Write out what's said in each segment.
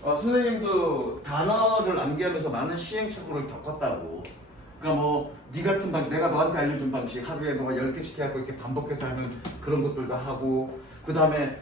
선생님도 단어를 암기하면서 많은 시행착오를 겪었다고. 그러니까 뭐 네 같은 방식, 내가 너한테 알려준 방식 하루에 너가 10개씩 해갖고 이렇게 반복해서 하는 그런 것들도 하고, 그 다음에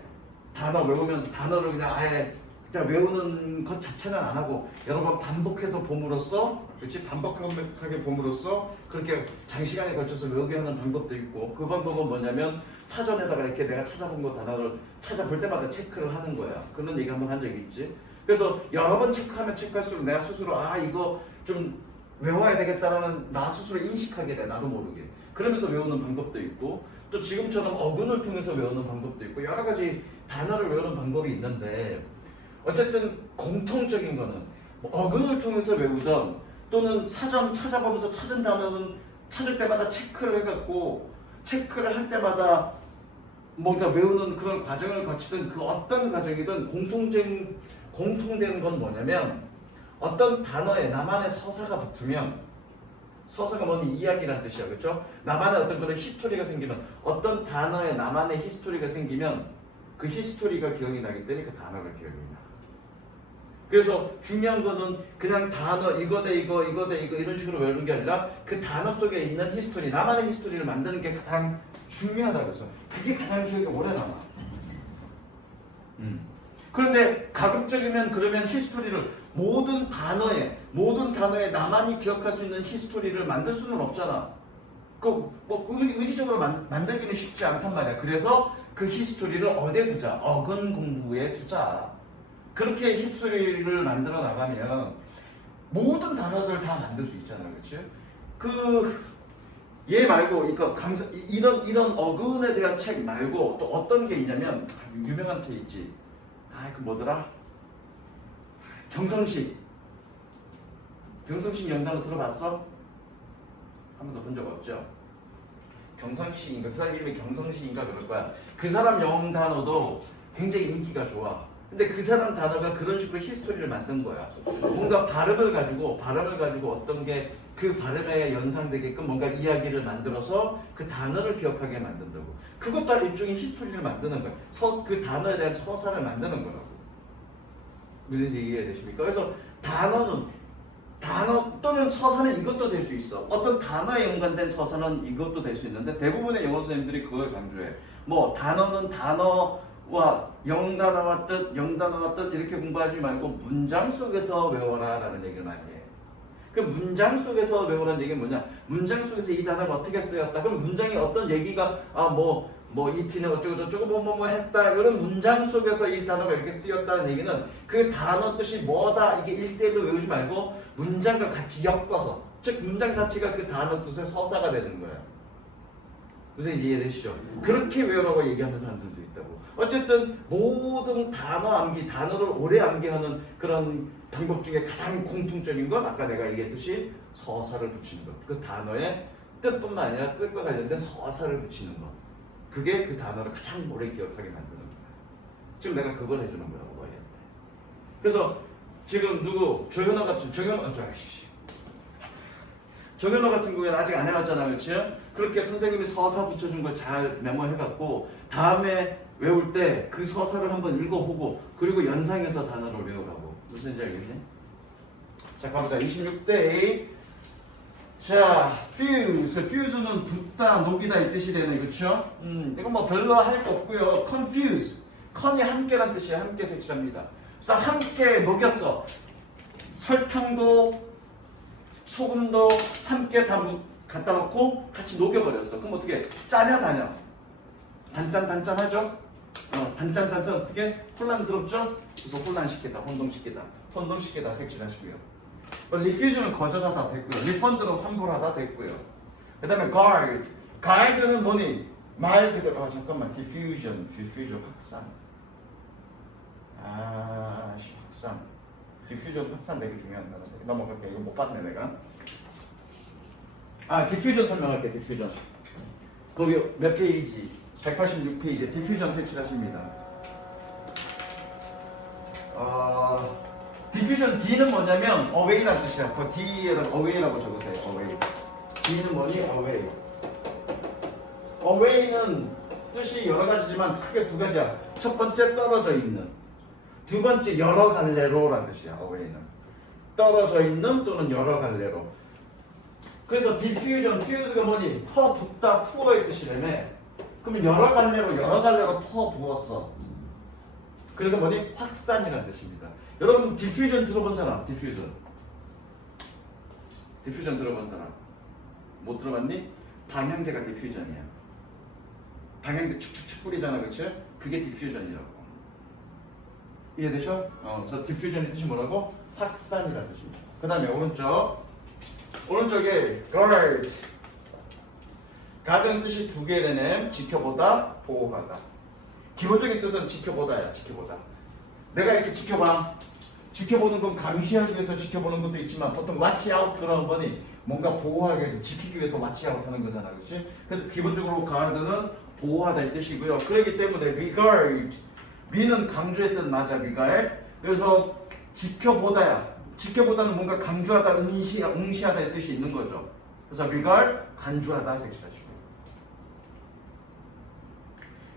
단어 외우면서 단어를 그냥 아예 그냥 외우는 것 자체는 안 하고 여러 번 반복해서 봄으로써, 그렇지? 반복하게 봄으로써 그렇게 장시간에 걸쳐서 외우게 하는 방법도 있고, 그 방법은 뭐냐면 사전에다가 이렇게 내가 찾아본 거 단어를 찾아볼 때마다 체크를 하는 거야. 그런 얘기 한번 한 적이 있지. 그래서 여러 번 체크하면 체크할수록 내가 스스로 이거 좀 외워야 되겠다라는 나 스스로 인식하게 돼, 나도 모르게. 그러면서 외우는 방법도 있고, 또 지금처럼 어근을 통해서 외우는 방법도 있고, 여러 가지 단어를 외우는 방법이 있는데, 어쨌든 공통적인 거는 뭐 어근을 통해서 외우던, 또는 사전 찾아보면서 찾은 단어는 찾을 때마다 체크를 해갖고, 체크를 할 때마다 뭔가 외우는 그런 과정을 거치든 그 어떤 과정이든 공통된 건 뭐냐면, 어떤 단어에 나만의 서사가 붙으면, 서사가 뭐니 이야기란 뜻이야, 그렇죠? 나만의 어떤 그런 히스토리가 생기면, 어떤 단어에 나만의 히스토리가 생기면 그 히스토리가 기억이 나기 때문에 그 단어가 기억이 나. 그래서 중요한 거는 그냥 단어 이거 대 이거 이런 식으로 외우는 게 아니라 그 단어 속에 있는 히스토리, 나만의 히스토리를 만드는 게 가장 중요하다고 해서 그게 가장 기억에 오래 남아. 그런데 가급적이면 그러면 히스토리를 모든 단어에 나만이 기억할 수 있는 히스토리를 만들 수는 없잖아. 뭐 의지적으로 만들기는 쉽지 않단 말이야. 그래서 그 히스토리를 어디에 두자? 어근 공부에 두자. 그렇게 히스토리를 만들어 나가면 모든 단어들 다 만들 수 있잖아, 그렇지? 얘 말고 이런 어근에 대한 책 말고 또 어떤 게 있냐면 유명한 책 있지. 그 뭐더라? 경성식 영단어 들어봤어? 한 번도 본 적 없죠? 경성식인가? 그 사람 이름이 경성식인가 그럴 거야. 그 사람 영단어도 굉장히 인기가 좋아. 근데 그 사람 단어가 그런 식으로 히스토리를 만든 거야. 뭔가 발음을 가지고 어떤 게 그 발음에 연상되게끔 뭔가 이야기를 만들어서 그 단어를 기억하게 만든다고. 그것도 일종의 히스토리를 만드는 거야. 그 단어에 대한 서사를 만드는 거라고. 무슨 얘기 이해되십니까? 그래서 단어 또는 서사는 이것도 될 수 있어. 어떤 단어에 연관된 서사는 이것도 될 수 있는데, 대부분의 영어 선생님들이 그걸 강조해. 뭐 단어는 단어와 영단어와 뜻 이렇게 공부하지 말고 문장 속에서 외워라 라는 얘기를 많이 해. 그 문장 속에서 외우라는 얘기는 뭐냐? 문장 속에서 이 단어가 어떻게 쓰였다. 그럼 문장이 어떤 얘기가 이티는 어쩌고 저쩌고 뭐 했다. 이런 문장 속에서 이 단어가 이렇게 쓰였다는 얘기는 그 단어 뜻이 뭐다. 이게 1대1로 외우지 말고 문장과 같이 엮어서, 즉 문장 자체가 그 단어 뜻의 서사가 되는 거야. 무슨 이해되시죠? 그렇게 외우라고 얘기하는 사람들도 있다고. 어쨌든 모든 단어를 오래 암기하는 그런 방법 중에 가장 공통적인 건 아까 내가 얘기했듯이 서사를 붙이는 것. 그 단어의 뜻뿐만 아니라 뜻과 관련된 서사를 붙이는 것. 그게 그 단어를 가장 오래 기억하게 만드는 거야. 지금 내가 그걸 해주는 거라고 봐야 돼. 그래서 지금 조현아 같은 경우에는 아직 안 해왔잖아, 그렇지? 그렇게 선생님이 서사 붙여준 걸 잘 메모해갖고 다음에 외울 때 그 서사를 한번 읽어보고, 그리고 연상해서 단어를 외우라고. 무슨 얘기인지 알겠니? 자, 가보자. 26대 자, fuse는 붓다, 녹이다 이 뜻이 되네, 그렇죠? 이건 뭐 별로 할 거 없고요. confuse, con이 함께란 뜻이에요. 함께 색칠합니다. 그래서 함께 녹였어. 설탕도 소금도 함께 다 갖다 놓고 같이 녹여버렸어. 그럼 어떻게 짜냐 다냐? 단짠하죠? 단짠 어떻게? 혼란스럽죠? 그래서 혼동시키다 색칠하시고요. 리퓨전은 거절하다 됐고요. 리펀드는 환불하다 됐고요. 그 다음에 guide는 뭐니? 말 그대로 diffusion 확산. 확산. diffusion 확산 되게 중요한 단어인데 넘어갈게. 이거 못 봤네 내가. diffusion 설명할게. diffusion. 거기 몇 페이지? 186페이지에 diffusion 색칠하십니다. diffusion D는 뭐냐면 away라는 뜻이야. 그 D에다가 away라고 적으세요. away. D는 뭐니? away는 뜻이 여러 가지지만 크게 두 가지야. 첫 번째 떨어져 있는. 두 번째 여러 갈래로라는 뜻이야. away는 떨어져 있는 또는 여러 갈래로. 그래서 diffusion, fuse가 뭐니? 퍼붓다, 부어의 뜻이라며. 그러면 여러 갈래로 퍼부었어. 그래서 뭐니? 확산이라는 뜻입니다. 여러분 diffusion 들어본 사람? diffusion 들어본 사람? 못 들어봤니? 방향제가 diffusion이야. 방향제 축축축 뿌리잖아, 그치? 그게 diffusion이라고. 이해되셔? 그래서 diffusion의 뜻이 뭐라고? 확산이라는 뜻입니다. 그 다음에 오른쪽에 guard. guard는 뜻이 두 개 되네. 지켜보다, 보호하다. 기본적인 뜻은 지켜보다야, 지켜보다. 내가 이렇게 지켜봐. 지켜보는 건 감시하기 위해서 지켜보는 것도 있지만 보통 watch out 그런 거니 뭔가 보호하기 위해서 지키기 위해서 watch out 하는 거잖아, 그렇지? 그래서 기본적으로 guard는 보호하다 이 뜻이고요. 그렇기 때문에 regard, 위는 강조했던 맞아, regard. 그래서 지켜보다야. 지켜보다는 뭔가 강조하다, 응시하다 이 뜻이 있는 거죠. 그래서 regard, 간주하다 색칠하시고.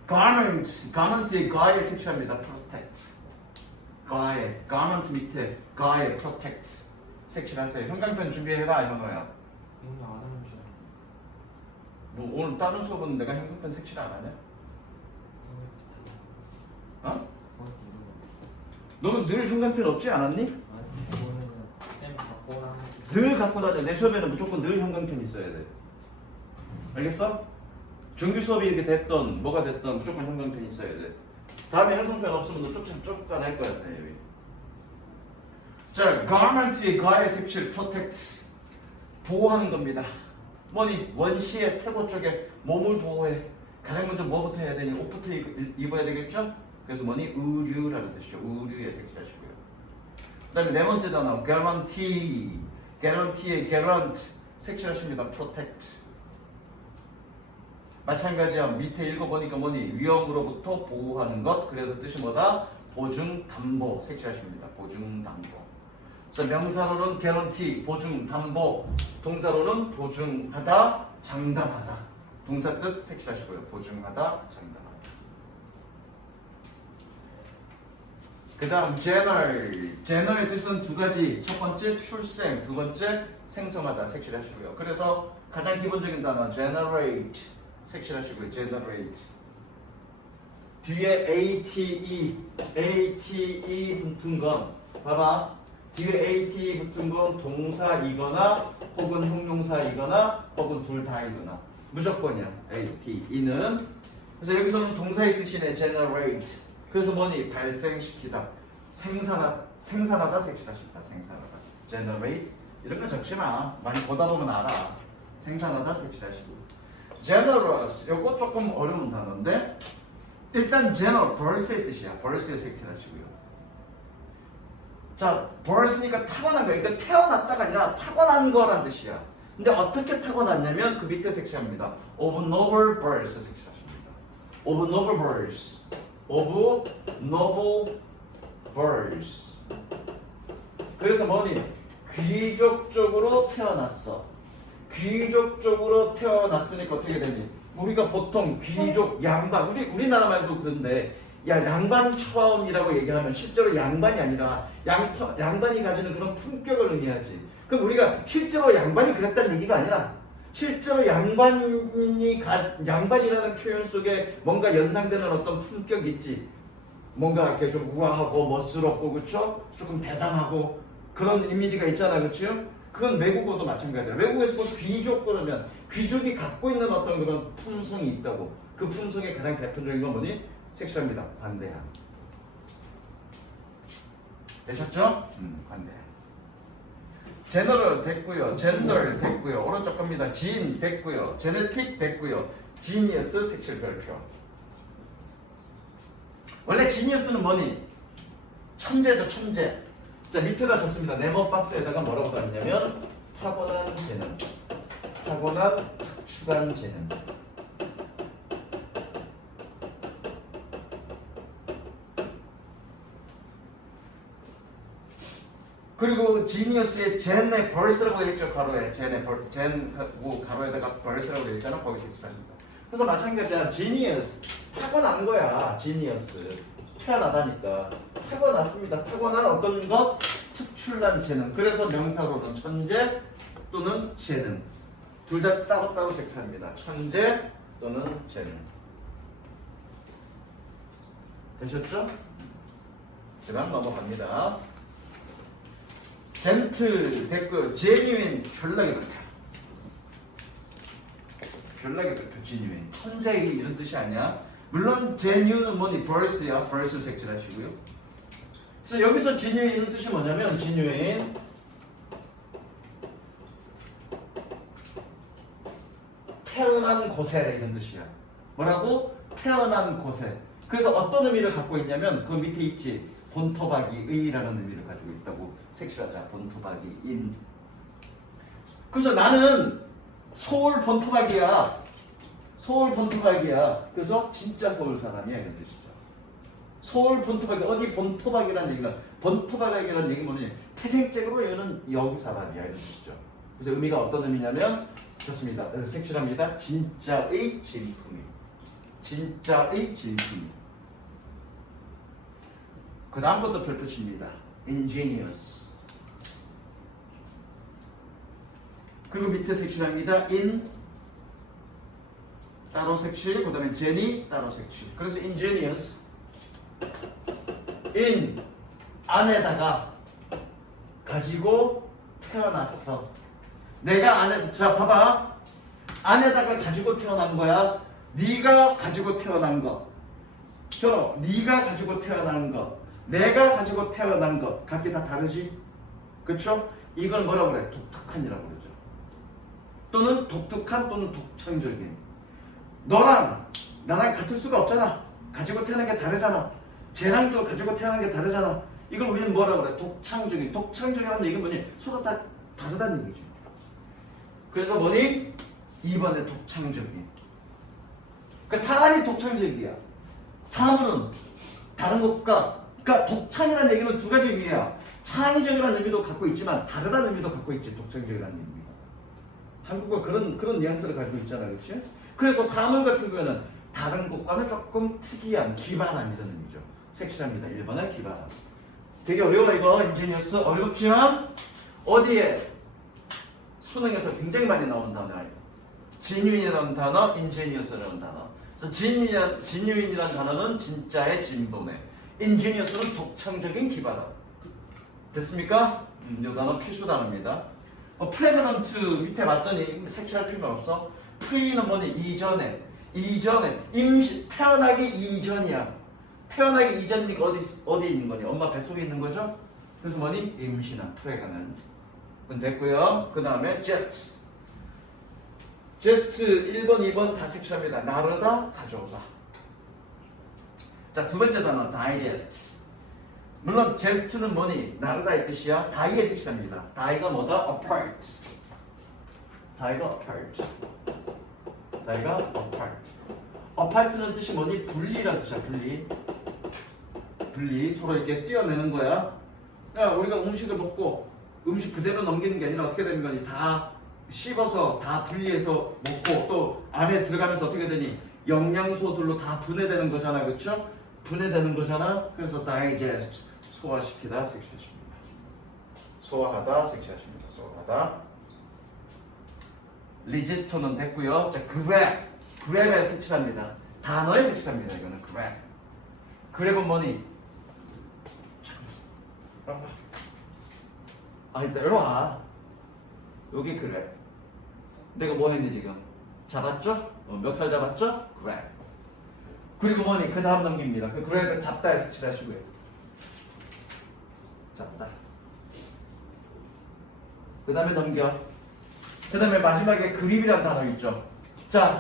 garment의 가에 색칠합니다. protect. 가에, garment 밑에 가에 protect 색칠하세요. 형광펜 준비해라, 현호야. 오늘 안 하는 줄 뭐 오늘 다른 수업은 내가 형광펜 색칠 안 하냐? 어? 너는 늘 형광펜 없지 않았니? 아니, 그거는 쌤 갖고 오라는 늘 갖고 다녀. 내 수업에는 무조건 늘 형광펜 있어야 돼. 알겠어? 정규 수업이 이렇게 됐던 뭐가 됐던 무조건 형광펜 있어야 돼. 다음에 형광펜 없으면 너 쫓아낼 거야, 여기. 자, garment의 가의 색칠 protect 보호하는 겁니다. 뭐니? 원시의 태고 쪽에 몸을 보호해. 가장 먼저 뭐부터 해야 되니? 옷부터 입어야 되겠죠? 그래서 뭐니? 의류라는 뜻이죠. 의류에 색칠하시고요. 그 다음에 네 번째 단어 guarantee. guarantee의 guarant 색칠하십니다. protect. 마찬가지야. 밑에 읽어보니까 뭐니? 위험으로부터 보호하는 것. 그래서 뜻이 뭐다? 보증, 담보 색칠하십니다. 보증, 담보. 그래서 명사로는 guarantee, 보증, 담보. 동사로는 보증하다, 장담하다. 동사 뜻 색칠하시고요. 보증하다, 장담하다. 그 다음 general. general의 뜻은 두 가지. 첫 번째 출생, 두 번째 생성하다 색칠하시고요. 그래서 가장 기본적인 단어 generate 색칠하시고요. generate. 뒤에 ate 붙은 건 봐봐. 뒤에 ate 붙은 건 동사이거나 혹은 형용사이거나 혹은 둘 다이거나 무조건이야. ate는. 그래서 여기서는 동사의 뜻이네. generate. 그래서 뭐니? 발생시키다. 생산하다 색칠하십니다. 생산하다. generate. 이런 거 적지 마. 많이 보다 보면 알아. 생산하다 색칠하시고. generous. 요거 조금 어려운 단어인데 일단 general, birth의 뜻이야. birth의 색칠하시고요. 자, birth니까 타고난 거야. 그러니까 태어났다가 아니라 타고난 거란 뜻이야. 근데 어떻게 타고났냐면 그 밑에 색칠합니다. of noble birth 색칠하십니다. of noble birth. of noble birth. 그래서 뭐니? 귀족적으로 태어났어. 귀족적으로 태어났으니까 어떻게 되니? 우리가 보통 귀족, 양반, 우리나라 말도 그런데 야, 양반처럼이라고 얘기하면 실제로 양반이 아니라 양반이 가지는 그런 품격을 의미하지. 그럼 우리가 실제로 양반이 그랬다는 얘기가 아니라 실제로 양반이라는 표현 속에 뭔가 연상되는 어떤 품격이 있지. 뭔가 이렇게 좀 우아하고 멋스럽고 그렇죠? 조금 대담하고 그런 이미지가 있잖아, 그렇죠? 그건 외국어도 마찬가지야. 외국에서 귀족 그러면 귀족이 갖고 있는 어떤 그런 품성이 있다고. 그 품성의 가장 대표적인 건 뭐니? 색칠합니다. 관대함. 되셨죠? 관대함. 제너럴 됐고요. 젠더 됐고요. 오른쪽 겁니다. 진 됐고요. 제네틱 됐고요. 지니어스 색칠 별표. 원래 지니어스는 뭐니? 천재죠, 천재. 자, 밑에다 적습니다. 네모 박스에다가 뭐라고 썼냐면 타고난 재능, 타고난 특출한 재능. 그리고 지니어스의 젠의 벌스라고 되어 있죠. 가로에 젠의 젠하고 가로에다가 벌스라고 되어 있잖아. 거기 색칠합니다. 그래서 마찬가지야. 지니어스 타고난 거야. 지니어스 태어나다니까 타고났습니다. 타고난 어떤 것? 특출난 재능. 그래서 명사로는 천재 또는 재능. 둘 다 따로따로 색깔입니다. 천재 또는 재능. 되셨죠? 그 다음 넘어갑니다. 젠틀 됐고요. 제뉴인 졸라게 넓혀. 졸라게 넓혀. 제뉴인. 천재 이런 뜻이 아니야. 물론 제뉴는 뭐니 벌스야. 벌스 색칠하시고요. 그래서 여기서 제뉴인은 뜻이 뭐냐면 제뉴인 태어난 곳에 이런 뜻이야. 뭐라고? 태어난 곳에. 그래서 어떤 의미를 갖고 있냐면 그 밑에 있지. 본토박이 의라는 의미를 가지고 있다고 색칠하자. 본토박이 인. 그래서 나는 서울 본토박이야. 서울 본토박이야. 그래서 진짜 서울 사람이야 이런 뜻이죠. 서울 본토박이 어디 본토박이라는 얘기가 본토박이라는 얘기 뭐냐? 태생적으로 얘는 여기 사람이야 이런 뜻이죠. 그래서 의미가 어떤 의미냐면 좋습니다. 색칠합니다. 진짜의 진품이. 진짜의 진품. 그 다음 것도 별표치입니다. ingenious. 그리고 밑에 색칠합니다. in 따로 색칠, 그 다음에 geni 따로 색칠. 그래서 ingenious in 안에다가 가지고 태어났어. 내가 안에 자 봐봐. 안에다가 가지고 태어난 거야. 네가 가지고 태어난 거. 현호, 네가 가지고 태어난 거. 내가 가지고 태어난 것 각기 다 다르지? 그쵸? 이걸 뭐라고 그래? 독특한이라고 그러죠. 또는 독특한 또는 독창적인. 너랑 나랑 같을 수가 없잖아. 가지고 태어난 게 다르잖아. 쟤랑도 가지고 태어난 게 다르잖아. 이걸 우리는 뭐라고 그래? 독창적인. 독창적이라는 얘기는 뭐니? 서로 다 다르다는 얘기지. 그래서 뭐니? 2번에 독창적인. 그러니까 사람이 독창적이야. 사물은 다른 것과 그러니까 독창이라는 얘기는 두 가지 의미야. 창의적이라는 의미도 갖고 있지만 다르다는 의미도 갖고 있지. 독창적이라는 의미가. 한국어 그런 뉘앙스를 가지고 있잖아, 그렇지? 그래서 사물 같은 경우에는 다른 것과는 조금 특이한 기발한 이런 의미죠. 색칠합니다. 1번은 기발한. 되게 어려워 이거 인지니어스 어렵지만 어디에 수능에서 굉장히 많이 나오는 단어예요. 지뉴인이라는 단어, 인지니어스라는 단어. 그래서 지뉴인이라는 단어는 진짜의 진보네. 인지니어스는 독창적인 기발함. 됐습니까? 이 단어 필수 단어입니다. 프레그넌트 밑에 봤더니 색칠할 필요가 없어. 프리는 뭐니? 이전에 임신 태어나기 이전이야. 태어나기 이전이니까 어디 있는 거니? 엄마 뱃속에 있는 거죠? 그래서 뭐니? 임신한 프레그넌트. 그건 됐고요. 그 다음에 just 1번, 2번 다 색칠합니다. 나르다, 가져오다. 자, 두 번째 단어 digest. 물론 jest는 뭐니? 나르다의 뜻이야. 다이의 색칠합니다. 다이가 뭐다? apart. 다이가 apart. 다이가 apart. apart는 뜻이 뭐니? 분리라는 뜻이야. 분리. 서로 이렇게 띄어내는 거야. 그러니까 우리가 음식을 먹고 음식 그대로 넘기는 게 아니라 어떻게 되는 거니? 다 씹어서 다 분리해서 먹고 또 안에 들어가면서 어떻게 되니? 영양소들로 다 분해되는 거잖아. 그렇죠? 분해되는 거잖아. 그래서 digest 소화시키다 색칠하십니다. 소화하다 색칠하십니다. 소화하다. register는 됐고요. 자, grab에 색칠합니다. 단어에 색칠합니다. 이거는 grab은 뭐니? 일단 이리 와. 여기 grab. 내가 뭐 했니 지금? 잡았죠? 멱살 잡았죠? grab. 그리고 뭐니? 그 다음 넘깁니다. 그 grab은 잡다에 색칠하시고요. 잡다. 그 다음에 넘겨. 그 다음에 마지막에 그립이라는 단어 있죠. 자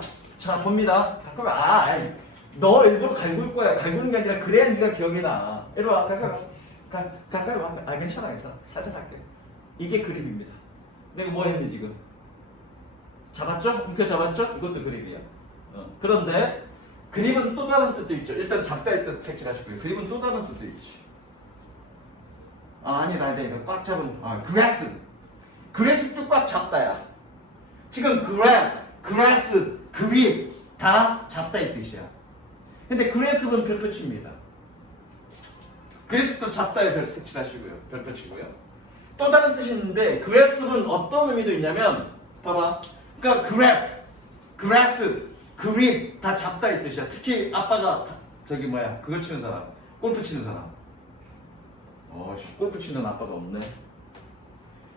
봅니다. 가까이 너 일부러 갈굴 거야. 갈구는 게 아니라 그래야 네가 기억이 나. 이리 와. 가까이 와. 괜찮아. 살짝 할게. 이게 그립입니다. 내가 뭐 했니 지금? 잡았죠? 움켜 잡았죠? 이것도 그립이야. 그런데 그립은 또 다른 뜻도 있죠. 일단 잡다의 뜻 색칠하시고요. 그립은 또 다른 뜻도 있지. 아니다. 이거 꽉 잡은. 그래스 꽉 잡다야. 지금 그래스, 그립 다 잡다의 뜻이야. 근데 그래스는 별표치입니다. 그래스도 잡다에 별 색칠하시고요. 별표 치고요. 또 다른 뜻이 있는데 그래스는 어떤 의미도 있냐면 봐봐. 그러니까 그래스, 그립 다 잡다의 뜻이야. 특히 아빠가 저기 뭐야 그걸 치는 사람, 골프 치는 사람. 골프 치는 아빠가 없네.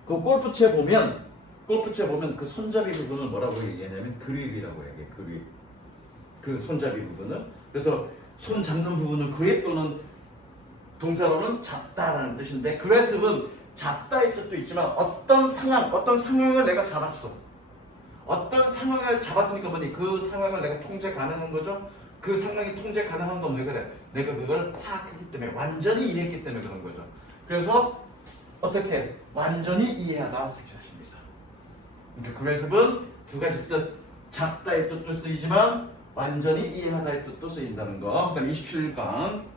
그 골프채 보면 그 손잡이 부분을 뭐라고 얘기하냐면 그립이라고 얘기해. 그립. 그 손잡이 부분을. 그래서 손 잡는 부분을 그립 또는 동사로는 잡다라는 뜻인데 그래스는 잡다의 뜻도 있지만 어떤 상황을 내가 잡았어. 어떤 상황을 잡았으니까 뭐니 그 상황을 내가 통제 가능한 거죠. 그 상황이 통제 가능한 건 왜 그래? 내가 그걸 파악했기 때문에 완전히 이해했기 때문에 그런 거죠. 그래서 어떻게 완전히 이해하다 색칠하십니다. 그러니까 그래서는 두 가지 뜻, 잡다의 뜻도 쓰이지만 완전히 이해하다의 뜻도 쓰인다는 거. 그다음 27강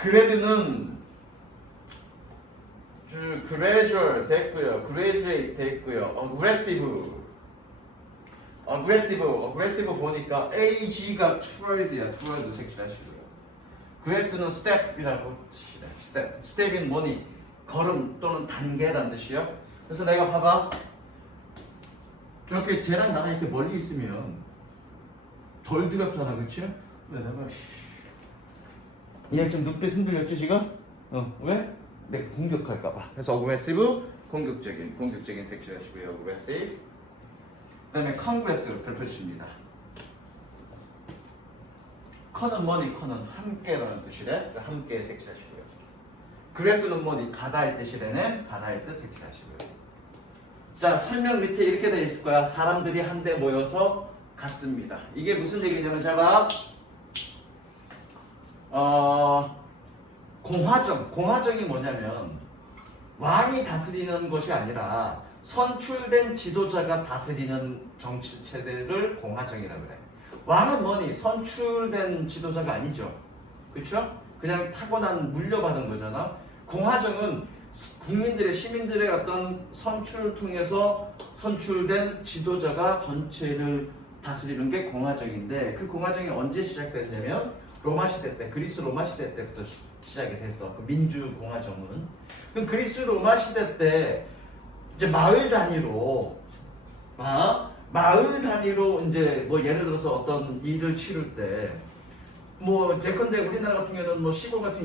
그레드는 gradual 됐고요, graduate 됐고요, aggressive 보니까 ag가 toward야, toward 색칠하시고요. grass는 step이라고 뜻이래. step은 뭐니? 걸음 또는 단계란 뜻이요. 그래서 내가 봐봐. 이렇게 쟤랑 나랑 이렇게 멀리 있으면 덜 두렵잖아, 그치? 근데 내가 얘 지금 눈빛 흔들렸지 지금? 왜? 내가 공격할까봐. 그래서 aggressive 공격적인 색칠하시고요. aggressive. 그다음에 congress 별표 칩니다. con은 뭐니? con은 함께라는 뜻이래. 함께 색칠하시고요. gress는 뭐니? 가다의 뜻이래네. 가다의 뜻 색칠하시고요. 자, 설명 밑에 이렇게 되어 있을 거야. 사람들이 한데 모여서 갔습니다. 이게 무슨 얘기냐면 잘 봐. 공화정이 뭐냐면 왕이 다스리는 것이 아니라 선출된 지도자가 다스리는 정치 체제를 공화정이라고 그래. 왕은 뭐니? 선출된 지도자가 아니죠. 그렇죠? 그냥 타고난 물려받은 거잖아. 공화정은 국민들의 시민들의 어떤 선출을 통해서 선출된 지도자가 전체를 다스리는 게 공화정인데 그 공화정이 언제 시작됐냐면 로마 시대 때, 그리스 로마 시대 때부터 시작이 됐어. 그 민주 공화정은. 그럼 그리스 로마 시대 때 이제 마을 단위로 이제 뭐 예를 들어서 어떤 일을 치를 때 뭐 예컨대 우리나라 같은 경우는 뭐 시골 같은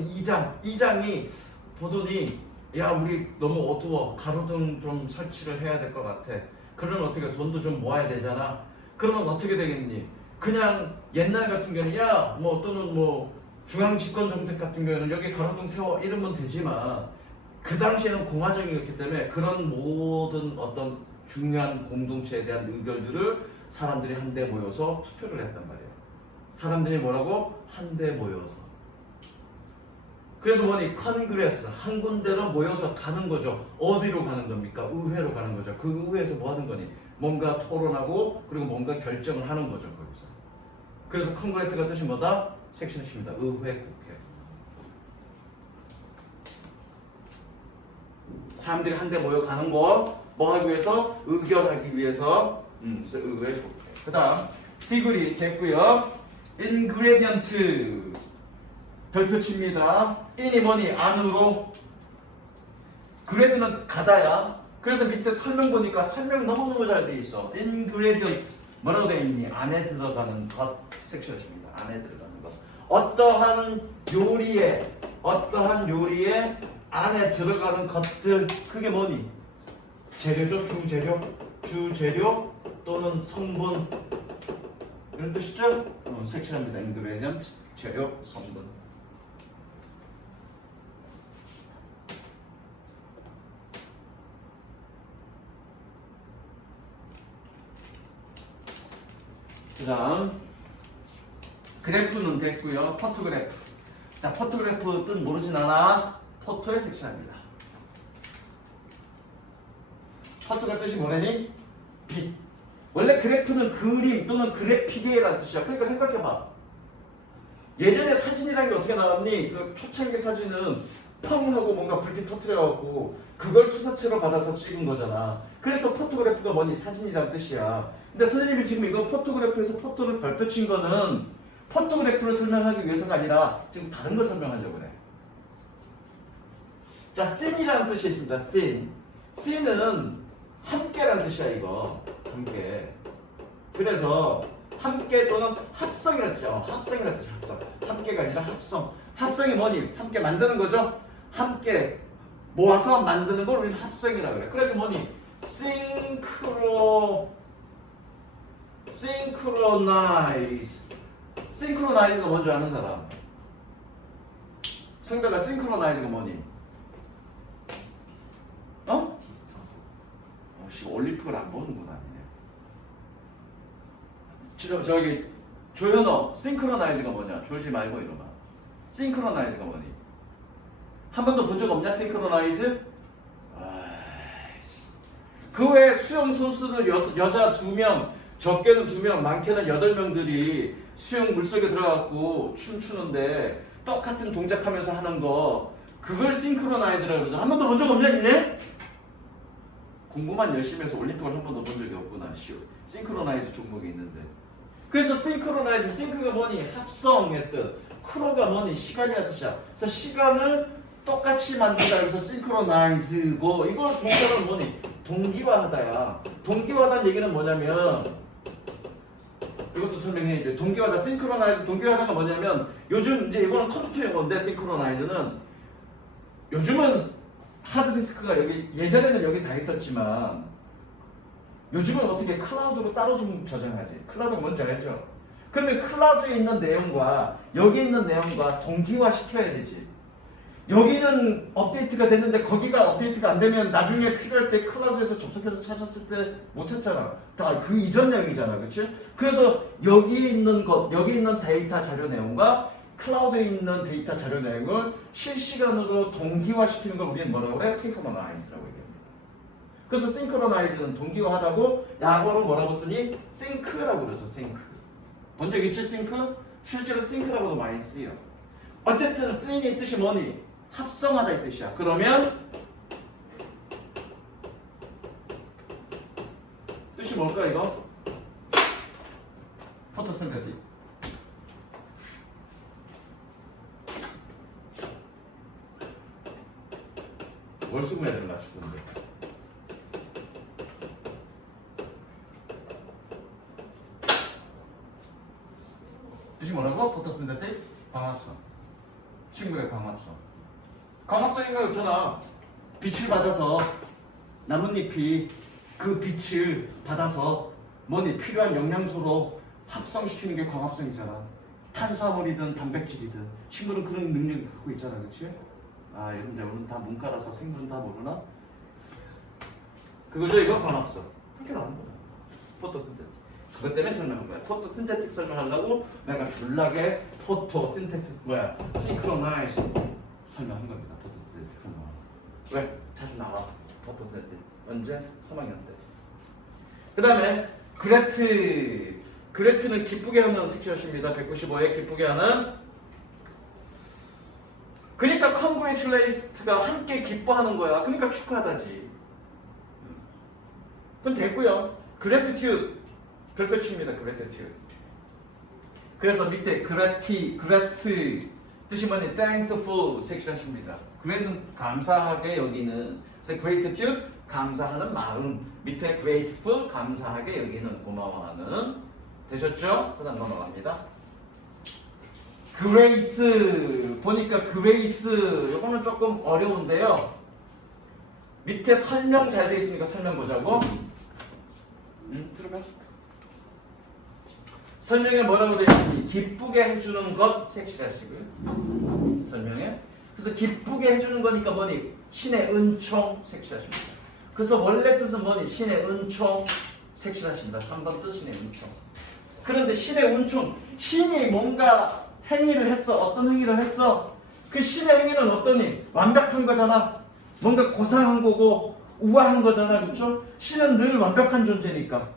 이장이 보더니 야 우리 너무 어두워 가로등 좀 설치를 해야 될 것 같아. 그러면 어떻게 돈도 좀 모아야 되잖아. 그러면 어떻게 되겠니? 그냥 옛날 같은 경우는 야 뭐 또는 뭐 중앙 집권 정책 같은 경우는 여기 가로등 세워 이러면 되지만 그 당시에는 공화정이었기 때문에 그런 모든 어떤 중요한 공동체에 대한 의견들을 사람들이 한데 모여서 투표를 했단 말이에요. 사람들이 뭐라고? 한데 모여서. 그래서 뭐니? 컨그레스 한 군데로 모여서 가는 거죠. 어디로 가는 겁니까? 의회로 가는 거죠. 그 의회에서 뭐 하는 거니? 뭔가 토론하고 그리고 뭔가 결정을 하는 거죠. 거기서. 그래서 컨그레스가 뜻이 뭐다? 섹션입니다. 의회, 국회. 사람들이 한데 모여가는 거 뭐 하기 위해서? 의결하기 위해서. 그래서 의회, 국회. 그 다음 디그리 됐고요. 인그레디언트 별표 칩니다. 인이 뭐니? 안으로. 그레드는 가다야. 그래서 밑에 설명 보니까 설명 너무너무 잘 돼 있어. 인그레디언트 뭐라고 돼 있니? 안에 들어가는 것 섹션입니다. 안에 들어가는 것. 어떠한 요리에 안에 들어가는 것들 그게 뭐니? 재료죠. 주재료 또는 성분 이런 뜻이죠? 섹션입니다. 인그레디언트 재료 성분. 그 다음 그래프는 됐고요. 포토그래프. 자, 포토그래프 뜻 모르진 않아. 포토에 색칠합니다. 포토가 뜻이 뭐래니? 빛. 원래 그래프는 그림 또는 그래픽이라는 뜻이야. 그러니까 생각해봐. 예전에 사진이라는 게 어떻게 나왔니? 그 초창기 사진은 펑 하고 뭔가 불빛 터트려갖고 그걸 투사체로 받아서 찍은 거잖아. 그래서 포토그래프가 뭐니? 사진이라는 뜻이야. 근데 선생님이 지금 이거 포토그래프에서 포토를 별표 친 거는 포토그래프를 설명하기 위해서가 아니라 지금 다른 걸 설명하려고 그래. 자, 씬이라는 뜻이 있습니다. 씬. 씬은 함께라는 뜻이야, 이거. 함께. 그래서 함께 또는 합성이라는 뜻이야. 합성이라는 뜻이야, 합성. 함께가 아니라 합성. 합성이 뭐니? 함께 만드는 거죠? 함께 모아서 만드는 걸 우리는 합성이라고 그래. 그래서 뭐니? synchronize. synchronize가 뭔지 아는 사람? 성대가 synchronize가 뭐니? 어? 씨, 올림픽을 안 보는구나, 아니네. 저기 조현어, synchronize가 뭐냐? 졸지 말고 이러나. synchronize가 뭐니? 한 번도 본 적 없냐? synchronize? 그 외에 수영 선수들 여자 2명, 적게는 2명, 많게는 8명들이 수영 물속에 들어가고 춤추는데 똑같은 동작하면서 하는 거, 그걸 싱크로나이즈라고 그러죠. 한 번도 본 적 없냐, 니네? 공부만 열심히 해서 올림픽을 한 번도 본 적이 없구나. 싱크로나이즈 종목이 있는데. 그래서 싱크로나이즈, 싱크가 뭐니? 합성의 뜻. 크로가 뭐니? 시간이라는 뜻이야. 그래서 시간을 똑같이 만든다 그래서 싱크로나이즈고, 이걸 동사는 뭐니? 동기화하다야. 동기화하다는 얘기는 뭐냐면, 이것도 설명해야지. 동기화하다, 싱크로나이즈, 동기화하다가 뭐냐면, 요즘 이제 이거는 컴퓨터 용어인데, 싱크로나이즈는 요즘은 하드디스크가 여기, 예전에는 여기 다 있었지만, 요즘은 어떻게 클라우드로 따로 좀 저장하지. 클라우드가 뭔지 알죠? 그러면 클라우드에 있는 내용과 여기 있는 내용과 동기화 시켜야 되지. 여기는 업데이트가 됐는데 거기가 업데이트가 안 되면 나중에 필요할 때 클라우드에서 접속해서 찾았을 때 못 찾잖아. 다 그 이전 내용이잖아, 그렇지? 그래서 여기 있는 데이터 자료 내용과 클라우드에 있는 데이터 자료 내용을 실시간으로 동기화시키는 걸 우리는 뭐라고 그래? 싱크로나이즈라고 얘기합니다. 그래서 싱크로나이즈는 동기화하다고, 약어로 뭐라고 쓰니? 싱크라고 그러죠. 싱크. 본 적 있지? 싱크? 실제로 싱크라고도 많이 쓰여. 어쨌든 싱의 뜻이 뭐니? 합성하다 이 뜻이야. 그러면 뜻이 뭘까 이거? 포토신테틱. 월수금 애들 낮추던데. 뜻이 뭐라고? 포토신테틱? 광합성. 친구의 광합성. 광합성인가 있잖아. 빛을 받아서 나뭇잎이 그 빛을 받아서 뭐니 필요한 영양소로 합성시키는 게 광합성이잖아. 탄수화물이든 단백질이든 친구는 그런 능력을 갖고 있잖아, 그렇지? 아, 여러분들 오늘 다 문과라서 생물은 다 모르나? 그거죠, 이거 광합성. 그렇게 나오는 거야. 포토신테틱. 그것 때문에 설명한 거야. 포토신테틱 설명하려고 내가 졸라게 싱크로나이즈 설명한 겁니다. 포토신테틱 설명하고. 왜? 자주 나와. 포토신테틱. 언제? 3학년 때. 그 다음에 그레트는 기쁘게 하는 섹션입니다. 195에 기쁘게 하는. 그러니까 congratulate가 함께 기뻐하는 거야. 그러니까 축하하다지. 그럼 됐고요. gratitude 별표 칩니다. gratitude. 그래서 밑에 grat 뜻이 뭐니? thankful 섹션입니다. 그래서 감사하게 여기는 gratitude 감사하는 마음, 밑에 grateful 감사하게 여기는 고마워하는. 되셨죠? 그다음 넘어갑니다. grace 보니까 grace 요거는 조금 어려운데요. 밑에 설명 잘 되어 있으니까 설명 보자고. 들어가. 설명에 뭐라고 되어 있는지 기쁘게 해주는 것 섹시하시고요. 설명에. 그래서 기쁘게 해주는 거니까 뭐니? 신의 은총 섹시하십니다. 그래서 원래 뜻은 뭐니? 신의 은총 섹시하십니다. 3번 뜻 신의 은총. 그런데 신의 은총, 신이 뭔가 행위를 했어. 어떤 행위를 했어? 그 신의 행위는 어떠니? 완벽한 거잖아. 뭔가 고상한 거고 우아한 거잖아. 그렇죠? 신은 늘 완벽한 존재니까.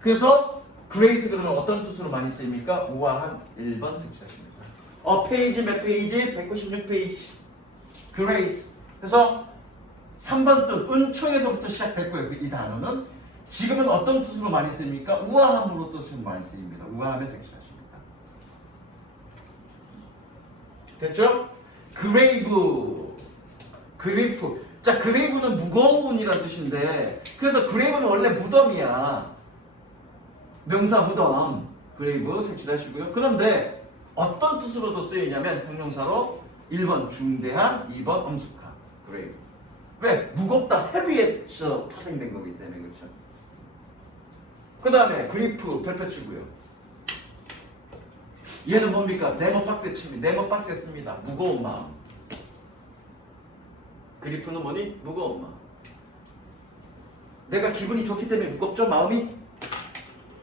그래서 그레이스 그러면 어떤 뜻으로 많이 쓰입니까? 우아한. 1번 섹시하십니다. 페이지 몇 페이지? 196페이지. 그레이스. 그래서 3번 뜻 은총에서부터 시작됐고요. 이 단어는 지금은 어떤 뜻으로 많이 쓰입니까? 우아함으로 뜻으로 많이 쓰입니다. 우아함의 섹시하십니다. 됐죠? 그레이브. 그리프. 자, 그레이브는 무거운이라는 뜻인데, 그래서 그레이브는 원래 무덤이야. 명사 무덤. 그레이브 색칠하시고요. 그런데 어떤 뜻으로도 쓰이냐면 형용사로 1번 중대한, 2번 엄숙한. 그레이브. 왜? 무겁다. 헤비에서 파생된 거기 때문에. 그렇죠? 그 다음에 그리프 별표 치고요. 얘는 뭡니까? 네모 박스에 칩니다. 네모 박스에 씁니다. 무거운 마음. 그리프는 뭐니? 무거운 마음. 내가 기분이 좋기 때문에 무겁죠? 마음이?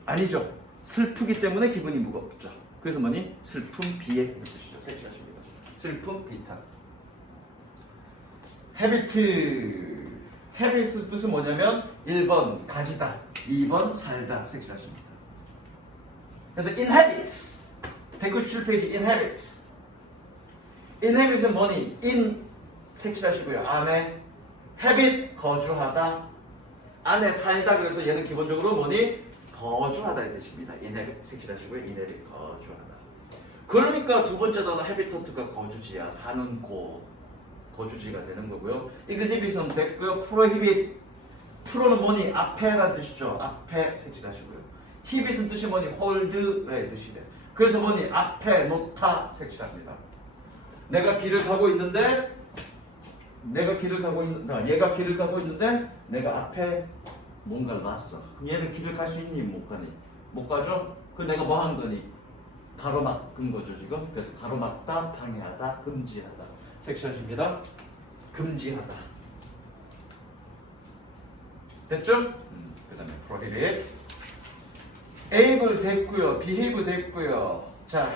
아니죠. 슬프기 때문에 기분이 무겁죠. 그래서 뭐니? 슬픔 비애 뜻이죠. 색칠하십니다. 슬픔 비탄. 헤비트. 헤비트 뜻은 뭐냐면 1번 가지다, 2번 살다 색칠하십니다. 그래서 inhabit 197페이지 inhabit. inhabit은 뭐니? in 색칠하시고요. 안에 habit 거주하다, 안에 살다. 그래서 얘는 기본적으로 뭐니? 거주하다의 뜻입니다. inhabit 색칠하시고요. inhabit 거주하다. 그러니까 두 번째 단어 habitat가 거주지야, 사는 곳. 거주지가 되는 거고요. exhibit은 됐고요. prohibit. pro는 뭐니? 앞에라는 뜻이죠. 앞에 색칠하시고요. hibit은 뜻이 뭐니? hold의 뜻이래. 그래서 뭐니? 앞에 놓다 색칠합니다. 내가 길을 가고 있는데, 얘가 길을 가고 있는데, 내가 앞에 뭔가를 놨어. 그럼 얘는 길을 갈 수 있니? 못 가니? 못 가죠? 그럼 내가 뭐 하는 거니? 가로막은 거죠, 지금. 그래서 가로막다, 방해하다, 금지하다. 섹션입니다. 금지하다. 됐죠? 그 다음에 prohibit. able 됐고요. behave 됐고요. 자,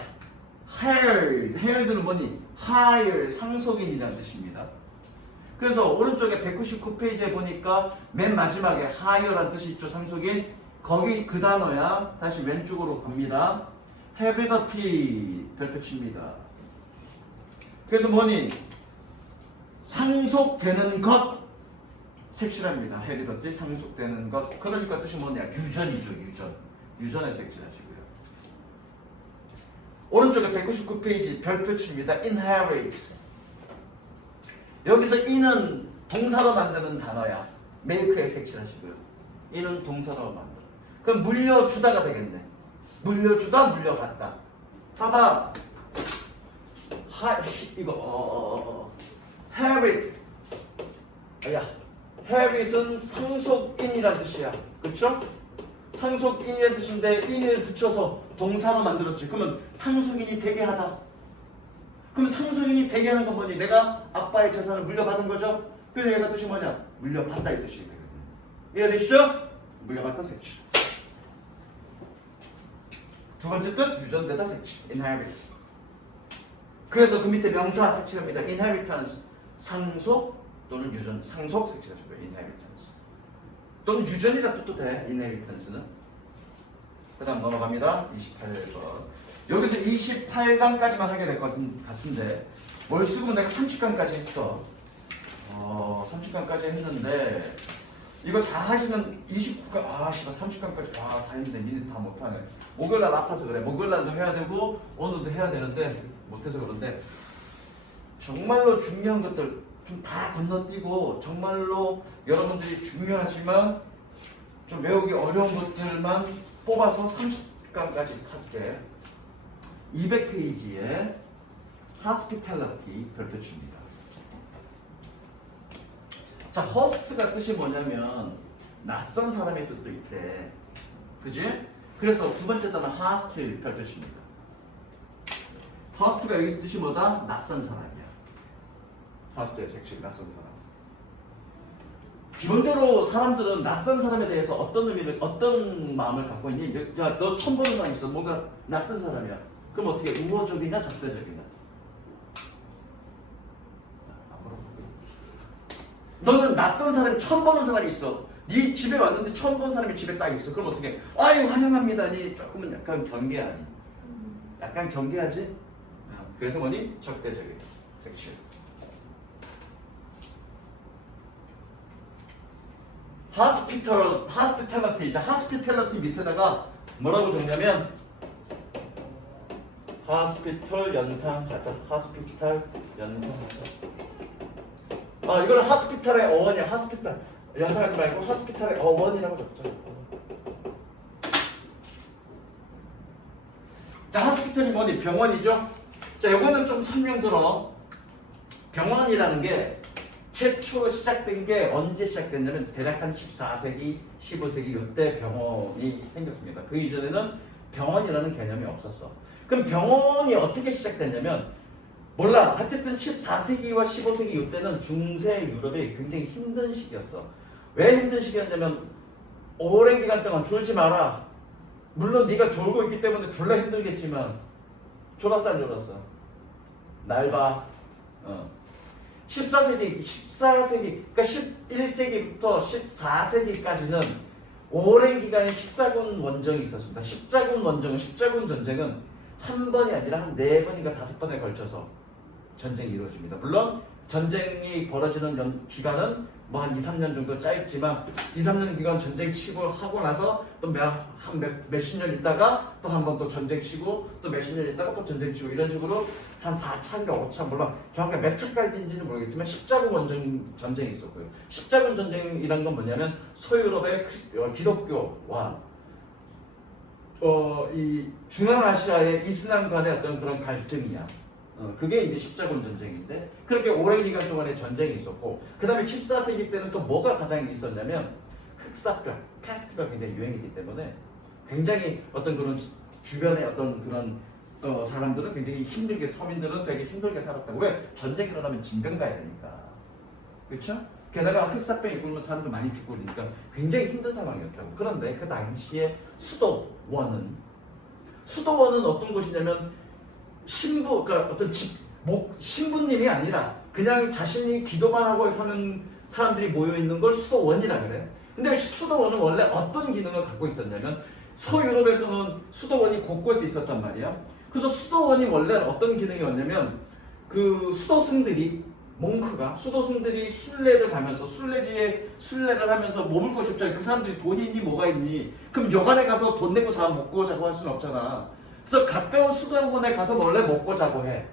hired. hired는 뭐니? hire, 상속인이라는 뜻입니다. 그래서 오른쪽에 199페이지에 보니까 맨 마지막에 hire라는 뜻이 있죠. 상속인. 거기 그 단어야. 다시 왼쪽으로 갑니다. heredity 별표 칩니다. 그래서 뭐니? 상속되는 것 색칠합니다. 헤리더티 상속되는 것. 그러니까 뜻이 뭐냐? 유전이죠. 유전에 색칠하시고요. 오른쪽에 199페이지 별표 칩니다. inherit. 여기서 in은 동사로 만드는 단어야. make에 색칠하시고요. in은 동사로 만들어. 그럼 물려주다가 되겠네. 물려주다, 물려받다. 봐봐. habit. habit은 상속인이라는 뜻이야. 그렇죠? 상속인이라는 뜻인데 인을 붙여서 동사로 만들었지. 그러면 상속인이 되게 하다. 그럼 상속인이 되게 하는 건 뭐니? 내가 아빠의 재산을 물려받은 거죠? 그래서 얘가 뜻이 뭐냐? 물려받다 이 뜻이 되거든요. 이해되시죠? 물려받다 색칠. 두 번째 뜻 유전되다 색칠. inherit. 그래서 그 밑에 명사 색칠합니다. inheritance 상속 또는 유전. 상속 색칠하시고요. inheritance 또는 유전이라 뜻도 돼. inheritance는. 그 다음 넘어갑니다. 28번. 여기서 28강까지만 하게 될 것 같은데 뭘 쓰고 내가 30강까지 했어. 30강까지 했는데 이거 다 하시면 29강, 씨발 30강까지 다 했는데 니네 다 못하네. 목요일날 아파서 그래. 목요일날도 해야 되고 오늘도 해야 되는데 못해서 그런데 정말로 중요한 것들 좀 다 건너뛰고 정말로 여러분들이 중요하지만 좀 외우기 어려운 것들만 뽑아서 30강까지 할게. 200페이지에 hospitality 별표 칩니다. 자, host가 뜻이 뭐냐면 낯선 사람의 뜻도 있대. 그지? 그래서 두 번째 단어 hostile 별표 칩니다. host가 여기서 뜻이 뭐다? 낯선 사람이야. host의 색칠 낯선 사람. 기본적으로 사람들은 낯선 사람에 대해서 어떤 마음을 갖고 있니? 야, 너 처음 보는 사람 있어. 뭔가 낯선 사람이야. 그럼 어떻게 우호적이냐 적대적이냐? 너는 낯선 사람이 처음 보는 사람이 있어. 네 집에 왔는데 처음 본 사람이 집에 딱 있어. 그럼 어떻게? 아유 환영합니다. 니 조금은 약간 경계하니? 약간 경계하지? 그래서 뭐니? 적대적이야. 색칠. hospitality. 자, hospitality 밑에다가 뭐라고 적냐면 하스피털 연상하자. 하스피탈 연상하자. 아, 이거는 하스피탈의 어원이야. 하스피탈 연상하지 말고 하스피탈의 어원이라고 적자. 자, 하스피털이 뭐니? 병원이죠. 자, 이거는 좀 설명 들어. 병원이라는 게 최초 시작된 게 언제 시작됐냐면 대략 한 14세기, 15세기 이때 병원이 생겼습니다. 그 이전에는 병원이라는 개념이 없었어. 그럼 병원이 어떻게 시작됐냐면 몰라. 어쨌든 14세기와 15세기 이때는 중세 유럽이 굉장히 힘든 시기였어. 왜 힘든 시기였냐면 오랜 기간 동안 졸지 마라. 물론 네가 졸고 있기 때문에 졸라 힘들겠지만 졸았어 안 졸았어? 날 봐. 14세기, 그러니까 11세기부터 14세기까지는 오랜 기간의 십자군 원정이 있었습니다. 십자군 전쟁은 한 번이 아니라 한 4번인가 5번에 걸쳐서 전쟁이 이루어집니다. 물론 전쟁이 벌어지는 기간은 뭐 한 2, 3년 정도 짧지만 2, 3년 기간 전쟁 치고 하고 나서 또 몇십 년 있다가 또 한 번 또 전쟁 치고 또 몇십 년 있다가 또 전쟁 치고 이런 식으로 한 4차인가 5차 몰라 정확하게 몇 차까지인지는 모르겠지만 십자군 전쟁이 있었고요. 십자군 전쟁이란 건 뭐냐면 서유럽의 기독교와 이 중앙아시아의 이슬람 간의 어떤 그런 갈등이야. 그게 이제 십자군 전쟁인데 그렇게 오랜 기간 동안에 전쟁이 있었고 그 다음에 14세기 때는 또 뭐가 가장 있었냐면 흑사병, 패스트가 굉장히 유행이기 때문에 굉장히 어떤 그런 주변의 어떤 그런 사람들은 굉장히 힘들게 서민들은 되게 힘들게 살았다고. 왜? 전쟁이 일어나면 징병 가야 되니까. 그렇죠? 게다가 흑사병이 굴면 사람들 많이 죽고 그러니까 굉장히 힘든 상황이었다고. 그런데 그 당시에 수도원은 어떤 곳이냐면 신부, 그러니까 어떤 신부님이 아니라 그냥 자신이 기도만 하고 하는 사람들이 모여 있는 걸 수도원이라 그래. 근데 수도원은 원래 어떤 기능을 갖고 있었냐면 서유럽에서는 수도원이 곳곳에 있었단 말이야. 그래서 수도원이 원래 어떤 기능이었냐면 그 수도승들이 수도승들이 순례를 가면서 순례지에 순례를 하면서 머물 곳이 없잖아. 그 사람들이 돈이 있니 뭐가 있니? 그럼 여관에 가서 돈 내고 먹고 자고 할 수는 없잖아. 그래서 가까운 수도원에 가서 원래 먹고 자고 해.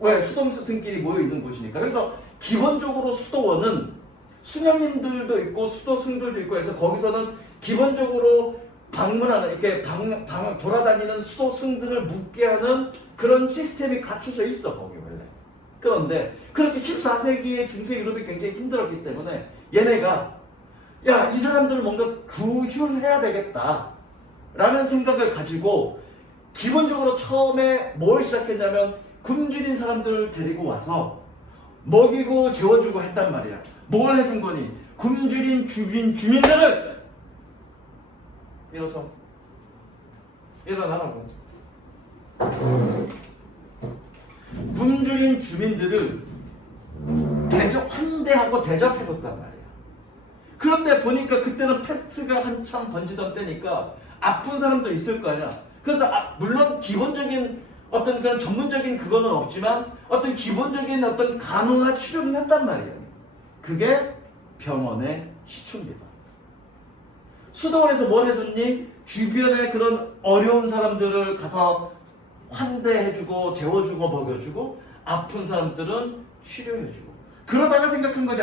왜? 수도승들끼리 모여 있는 곳이니까. 그래서 기본적으로 수도원은 수녀님들도 있고 수도승들도 있고 해서 거기서는 기본적으로 방문하는 이렇게 돌아다니는 수도승들을 묵게 하는 그런 시스템이 갖춰져 있어 거기 원래. 그런데 그렇게 14세기의 중세 유럽이 굉장히 힘들었기 때문에 얘네가 야, 이 사람들을 뭔가 구휼해야 되겠다 라는 생각을 가지고 기본적으로 처음에 뭘 시작했냐면 굶주린 사람들을 데리고 와서 먹이고 재워주고 했단 말이야. 뭘 해준 거니? 굶주린 주민들을 일어나라고. 굶주린 주민들을 환대하고 대접해줬단 말이야. 그런데 보니까 그때는 패스트가 한참 번지던 때니까 아픈 사람도 있을 거 아니야. 그래서 물론 기본적인 어떤 그런 전문적인 그거는 없지만 어떤 기본적인 어떤 간호나 치료는 했단 말이야. 그게 병원의 시초입니다. 수도원에서 뭘 해줬니? 주변에 그런 어려운 사람들을 가서 환대해주고 재워주고 먹여주고 아픈 사람들은 치료해주고. 그러다가 생각한 거지.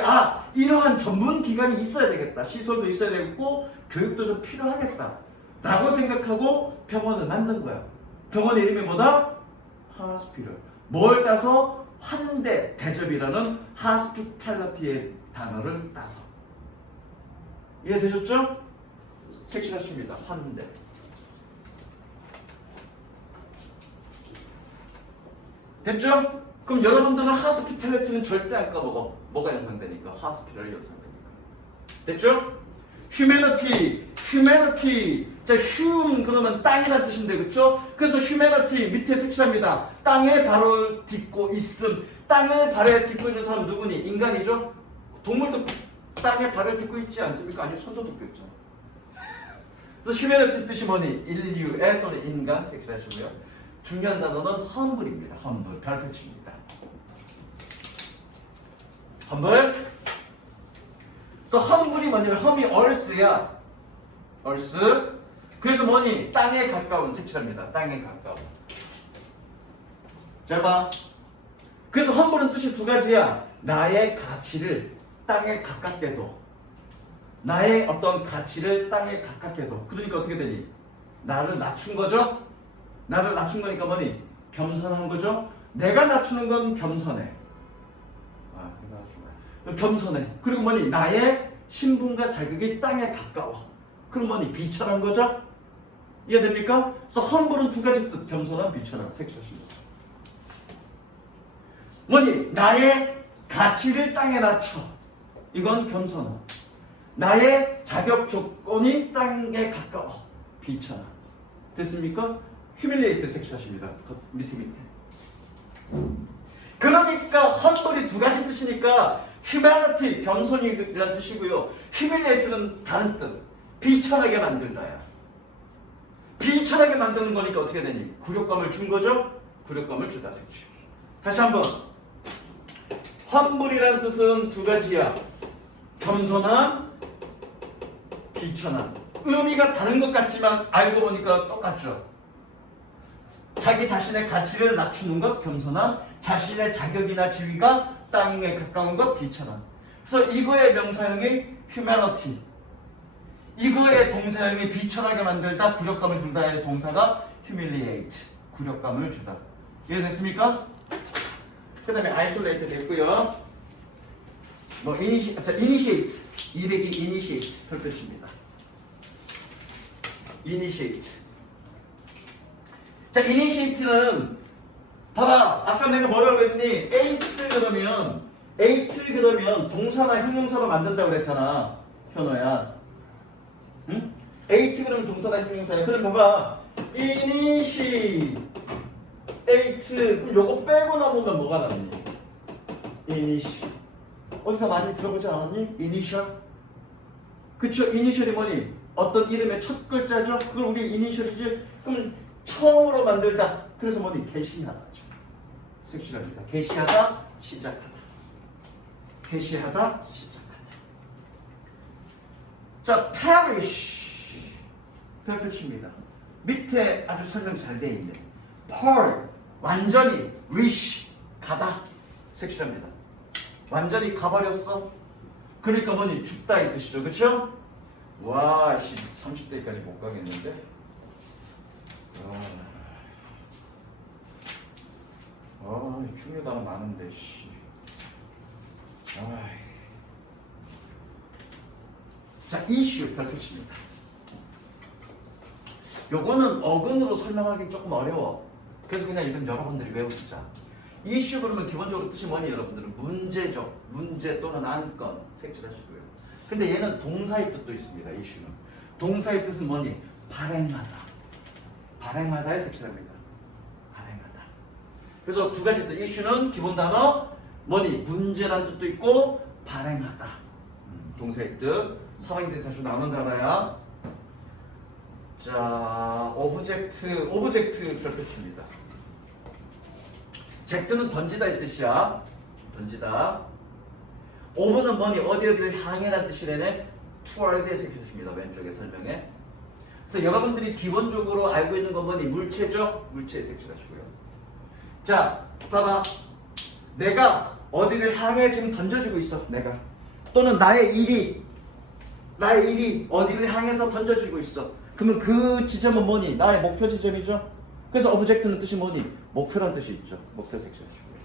이러한 전문 기관이 있어야 되겠다. 시설도 있어야 되겠고 교육도 좀 필요하겠다 라고 생각하고 병원을 만든 거야. 병원의 이름이 뭐다? 하스피럴. 뭘 따서? 환대, 대접이라는 하스피탈리티의 단어를 따서. 이해되셨죠? 색칠하십니다. 환대. 됐죠? 그럼 여러분들은 하스피탈리티는 절대 안 까먹어. 뭐가 연상되니까? 하스피탈이 연상되니까. 됐죠? 휴메니티. 자, 휴 그러면 땅이라는 뜻인데, 그쵸? 그래서 휴메니티 밑에 색칠합니다. 땅에 발을 딛고 있음. 땅을 발에 딛고 있는 사람 누구니? 인간이죠? 동물도 땅에 발을 딛고 있지 않습니까? 아니, 손도 딛고 있죠. 그래서 휴메니티 뜻이 뭐니? 인류의 또는 인간 색칠하시고요. 중요한 단어는 험블입니다. 험블. 별표치입니다. 험블. 그래서 험블이 뭐냐면 험이 얼스야. 얼스. 그래서 뭐니? 땅에 가까운 색칠합니다. 땅에 가까운. 잘 봐. 그래서 험블은 뜻이 두 가지야. 나의 가치를 땅에 가깝게 둬. 나의 어떤 가치를 땅에 가깝게 둬. 그러니까 어떻게 되니? 나를 낮춘 거죠? 나를 낮춘 거니까 뭐니? 겸손한 거죠? 내가 낮추는 건 겸손해. 겸손해. 그리고 뭐니? 나의 신분과 자격이 땅에 가까워. 그럼 뭐니? 비천한 거죠? 이해됩니까? 그래서 험블은 두 가지 뜻. 겸손한, 비천한. 색칠하십니다. 뭐니? 나의 가치를 땅에 낮춰. 이건 겸손함. 나의 자격 조건이 땅에 가까워. 비천함. 됐습니까? 휴밀리에이트 색칠하십니다. 밑에. 그러니까 험블이 두 가지 뜻이니까 휴메니티, 겸손이라는 뜻이고요. 휴밀리에이트는 다른 뜻. 비천하게 만들다야. 비천하게 만드는 거니까 어떻게 되니? 굴욕감을 준 거죠? 굴욕감을 주다 색칠. 다시 한번. 험블이라는 뜻은 두 가지야. 겸손함, 비천함. 의미가 다른 것 같지만 알고 보니까 똑같죠. 자기 자신의 가치를 낮추는 것 겸손함, 자신의 자격이나 지위가 땅에 가까운 것 비천함. 그래서 이거의 명사형이 humanity, 이거의 동사형이 비천하게 만들다, 굴욕감을 주다의 동사가 humiliate, 굴욕감을 주다. 이해됐습니까? 그 다음에 isolate 됐고요. 뭐 initiate, 200이 initiate 별뜻입니다. initiate. 자, initiate는 봐봐. 아까 내가 뭐라고 그랬니? eight 그러면 동사나 형용사로 만든다고 그랬잖아. 현호야. 응? eight 그러면 동사나 형용사야. 그럼 봐봐. initiate. 그럼 요거 빼고 나오면 뭐가 남니? initial. 어디서 많이 들어보지 않았니? initial. 그쵸? initial이 뭐니? 어떤 이름의 첫 글자죠? 그걸 우리 initial이지? 그럼 처음으로 만들다. 그래서 뭐니? 개시하다죠. 색칠합니다. 개시하다, 시작하다. 개시하다, 시작하다. 자, perish. 별표치입니다. 밑에 아주 설명 잘 되어 있네. pearl. 완전히. wish. 가다. 색칠합니다. 완전히 가버렸어. 그러니까 뭐니? 죽다 이 뜻이죠. 그쵸? 와, 30대까지 못 가겠는데? 중요 단어 많은데, 씨. 자, 이슈 별표치입니다. 요거는 어근으로 설명하기 조금 어려워. 그래서 그냥 이건 여러분들이 외우시자. 이슈 그러면 기본적으로 뜻이 뭐니 여러분들은? 문제죠. 문제 또는 안건 색칠하시고요. 근데 얘는 동사의 뜻도 있습니다. 이슈는. 동사의 뜻은 뭐니? 발행하다. 발행하다에 색칠합니다. 발행하다. 그래서 두 가지 뜻. 이슈는 기본 단어 뭐니? 문제라는 뜻도 있고 발행하다. 동사의 뜻. 상황인데 자주 나오는 단어야. 자, 오브젝트 별표치입니다. 젝트는 던지다 이 뜻이야. 던지다. 오브는 뭐니? 어디를 향해라는 뜻이래네. 투월드에 색칠하십니다. 왼쪽에 설명에. 그래서 여러분들이 기본적으로 알고 있는 건 뭐니? 물체죠? 물체에 색칠하시고요. 자, 봐봐. 내가 어디를 향해 지금 던져지고 있어. 내가. 또는 나의 일이 어디를 향해서 던져지고 있어. 그러면 그 지점은 뭐니? 나의 목표 지점이죠? 그래서 오브젝트는 뜻이 뭐니? 목표란 뜻이 있죠. 목표 색칠하시고요.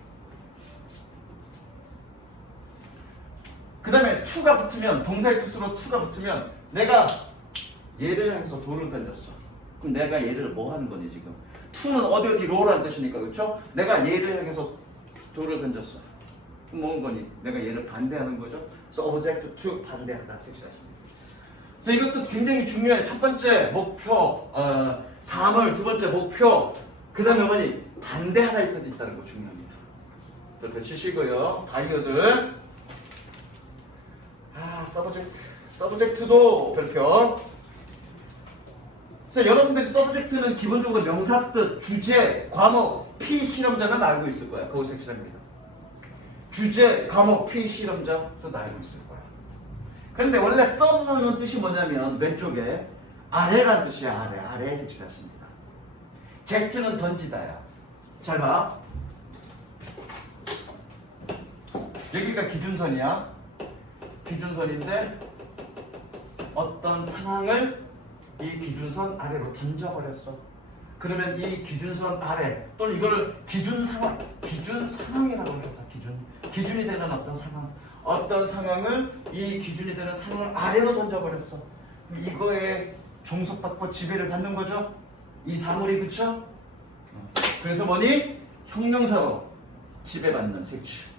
그 다음에 to가 붙으면, 동사의 뜻으로 to가 붙으면 내가 얘를 향해서 돌을 던졌어. 그럼 내가 얘를 뭐 하는 거니 지금? to는 어디 로라는 뜻이니까 그렇죠? 내가 얘를 향해서 돌을 던졌어. 그럼 뭐한 거니? 내가 얘를 반대하는 거죠? 그래서 object to 반대하다 색칠하십니다. 그래서 이것도 굉장히 중요해. 첫 번째 목표, 사물, 두 번째 목표, 그 다음에 뭐니? 반대하다 이 뜻이 있다는 거 중요합니다. 별표 치시고요. 다이어들. 서브젝트도 별표. 그래서 여러분들이 서브젝트는 기본적으로 명사 뜻, 주제, 과목, 피실험자는 알고 있을 거야. 그거 색칠합니다. 주제, 과목, 피실험자 뜻 알고 있을 거야. 그런데 원래 서브는 뜻이 뭐냐면 왼쪽에 아래란 뜻이야. 아래 색칠하십니다. 젝트는 던지다야. 잘 봐. 여기가 기준선이야. 기준선인데 어떤 상황을 이 기준선 아래로 던져버렸어. 그러면 이 기준선 아래 또는 이걸 기준 상황이라고 합니다. 기준이 되는 어떤 상황을 이 기준이 되는 상황 아래로 던져버렸어. 이거에 종속받고 지배를 받는 거죠. 이 사물이. 그쵸? 그래서 뭐니? 형용사로 지배받는 색칠.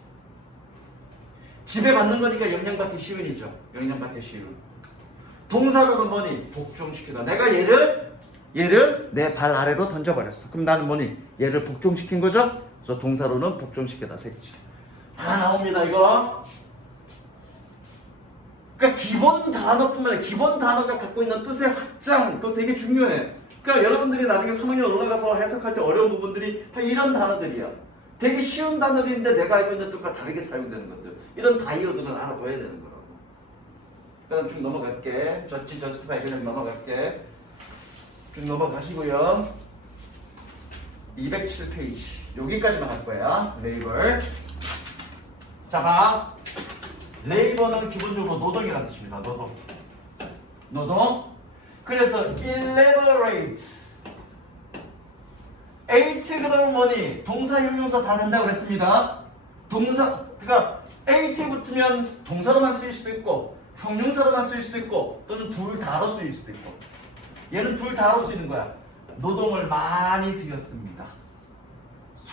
지배받는 거니까 영향받기 쉬운이죠. 영향받기 쉬운. 동사로는 뭐니? 복종시키다. 내가 얘를 내 발 아래로 던져버렸어. 그럼 나는 뭐니? 얘를 복종시킨 거죠? 그래서 동사로는 복종시키다 색칠. 다 나옵니다 이거. 그러니까 기본 단어뿐만 아니라 기본 단어가 갖고 있는 뜻의 확장, 그거 되게 중요해. 그러니까 여러분들이 나중에 3학년 올라가서 해석할 때 어려운 부분들이 다 이런 단어들이야. 되게 쉬운 단어들인데 내가 알고 있는 뜻과 다르게 사용되는 것들. 이런 다이어드는 알아둬야 되는 거라고. 그다음 쭉 넘어갈게. 저스티파이 그냥 넘어갈게. 쭉 넘어가시고요. 207페이지 여기까지만 할 거야. 레이벌. 자 봐. 레이버는 기본적으로 노동이라는 뜻입니다. 노동. 그래서 elaborate. eight 그러면 뭐니? 동사 형용사 다 된다고 그랬습니다. 그러니까 eight 붙으면 동사로만 쓰일 수도 있고 형용사로만 쓰일 수도 있고 또는 둘 다로 쓰일 수도 있고. 얘는 둘 다로 쓰이는 거야. 노동을 많이 들였습니다.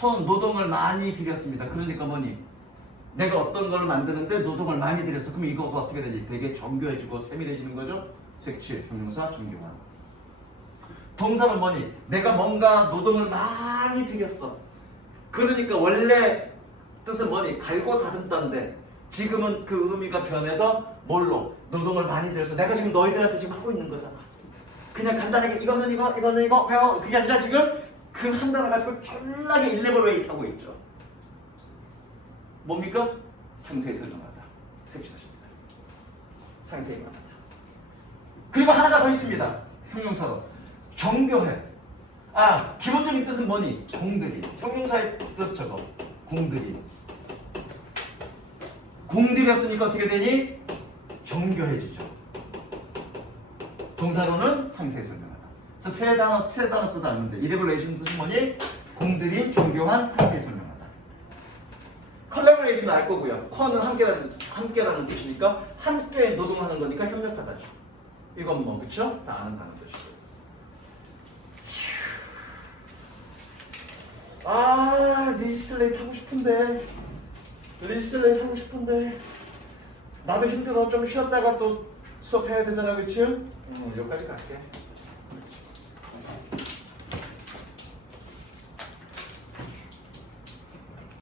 노동을 많이 들였습니다. 그러니까 뭐니? 내가 어떤 걸 만드는데 노동을 많이 들였어. 그럼 이거가 어떻게 되지? 되게 정교해지고 세밀해지는 거죠? 색칠, 형용사, 정교화. 동사는 뭐니? 내가 뭔가 노동을 많이 들였어. 그러니까 원래 뜻은 뭐니? 갈고 다듬다인데 지금은 그 의미가 변해서 뭘로? 노동을 많이 들여서 내가 지금 너희들한테 지금 하고 있는 거잖아. 그냥 간단하게 이거는 이거 배워. 그게 아니라 지금 그 한 단어 가지고 졸라게 일레버레이트 하고 있죠. 뭡니까? 상세히 설명하다. 색칠하십니다. 상세히 말하다. 그리고 하나가 더 있습니다. 형용사로. 정교해. 기본적인 뜻은 뭐니? 공들인. 형용사의 뜻 저거. 공들인. 공들였으니까 어떻게 되니? 정교해지죠. 동사로는 상세히 설명하다. 그래서 세 단어 뜻 아는데 irregulation 뜻은 뭐니? 공들인, 정교한, 상세히 설명하다. 컬래버레이션은 알 거고요. 커는 함께라는 뜻이니까 함께 노동하는 거니까 협력하다죠. 이건 뭐 그쵸? 다 아는 단어 뜻이고. 리지슬레이트 하고 싶은데 나도 힘들어. 좀 쉬었다가 또 수업해야 되잖아. 그치? 여기까지 갈게.